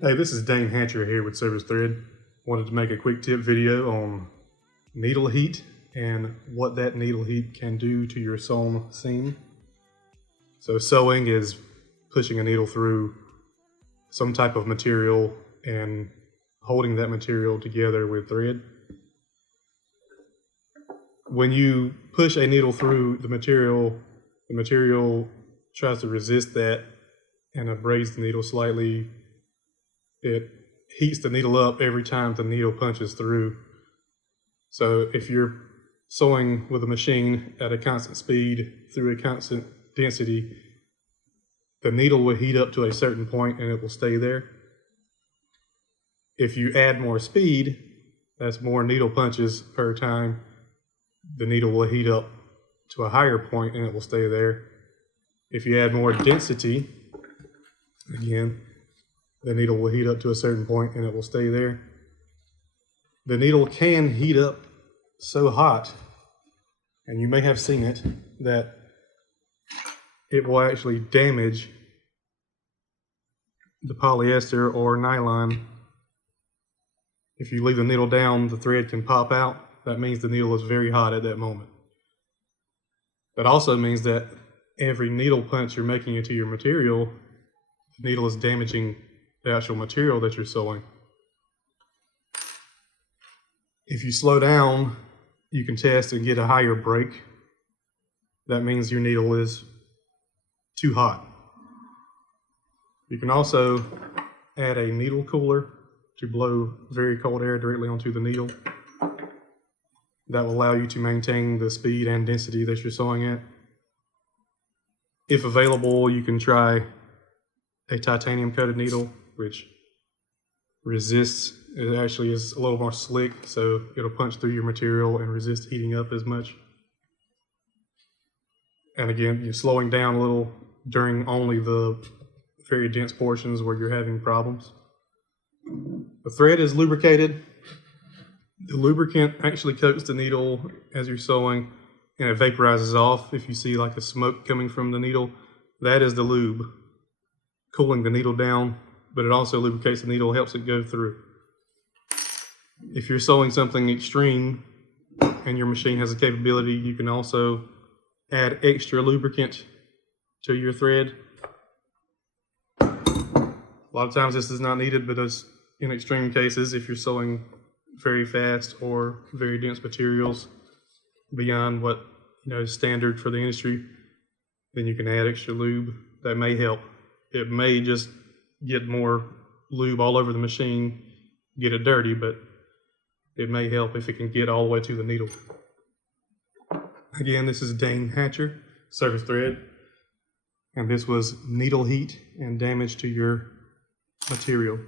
Hey, this is Dane Hatcher here with Service Thread. Wanted to make a quick tip video on needle heat and what that needle heat can do to your sewn seam. So sewing is pushing a needle through some type of material and holding that material together with thread. When you push a needle through the material tries to resist that and abrades the needle slightly. It heats the needle up every time the needle punches through. So if you're sewing with a machine at a constant speed through a constant density, the needle will heat up to a certain point and it will stay there. If you add more speed, that's more needle punches per time, the needle will heat up to a higher point and it will stay there. If you add more density, again, the needle will heat up to a certain point and it will stay there. The needle can heat up so hot, and you may have seen it, that it will actually damage the polyester or nylon. If you leave the needle down, the thread can pop out. That means the needle is very hot at that moment. That also means that every needle punch you're making into your material, the needle is damaging the actual material that you're sewing. If you slow down, you can test and get a higher break. That means your needle is too hot. You can also add a needle cooler to blow very cold air directly onto the needle. That will allow you to maintain the speed and density that you're sewing at. If available, you can try a titanium coated needle, which resists. It actually is a little more slick, so it'll punch through your material and resist heating up as much. And again, you're slowing down a little during only the very dense portions where you're having problems. The thread is lubricated. The lubricant actually coats the needle as you're sewing and it vaporizes off. If you see like the smoke coming from the needle, that is the lube cooling the needle down, but it also lubricates the needle, helps it go through. If you're sewing something extreme and your machine has the capability, you can also add extra lubricant to your thread. A lot of times this is not needed, but it's in extreme cases, if you're sewing very fast or very dense materials beyond what is standard for the industry, then you can add extra lube. That may help. It may just get more lube all over the machine, get it dirty, but it may help if it can get all the way to the needle. Again, this is Dane Hatcher, Service Thread, and this was needle heat and damage to your material.